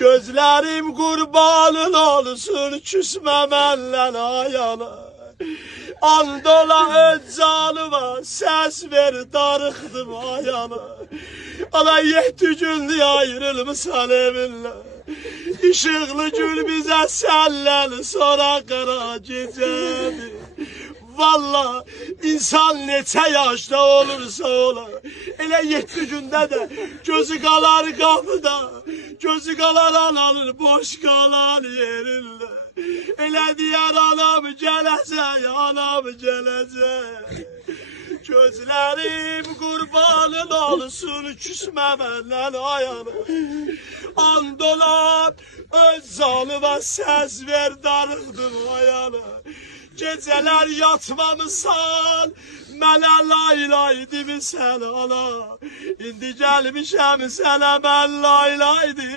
Gözlerim kurbanın olsun, küsme menden ayana. Andola öz canıma ses ver, darıxdım ayana. Ana 7 gündür ayrılmışsan evinle. Işıklı gül bize senden sonra qara gecədir. Valla insan neçə yaşda olursa ola, elə 7 gündə də gözü qalar qapıda, gözü qalar ananın boş qalan yerində. Elə deyər anam gələcək, anam gələcək. Gözlerim kurbanın olsun, küsme benden ayana. Andola öz canıma ses ver, darıxdım ayana. Geceler yatmamışsan, mənə laylaydı mı sən ana? İndi gəlmişəm sənə mən laylaydı,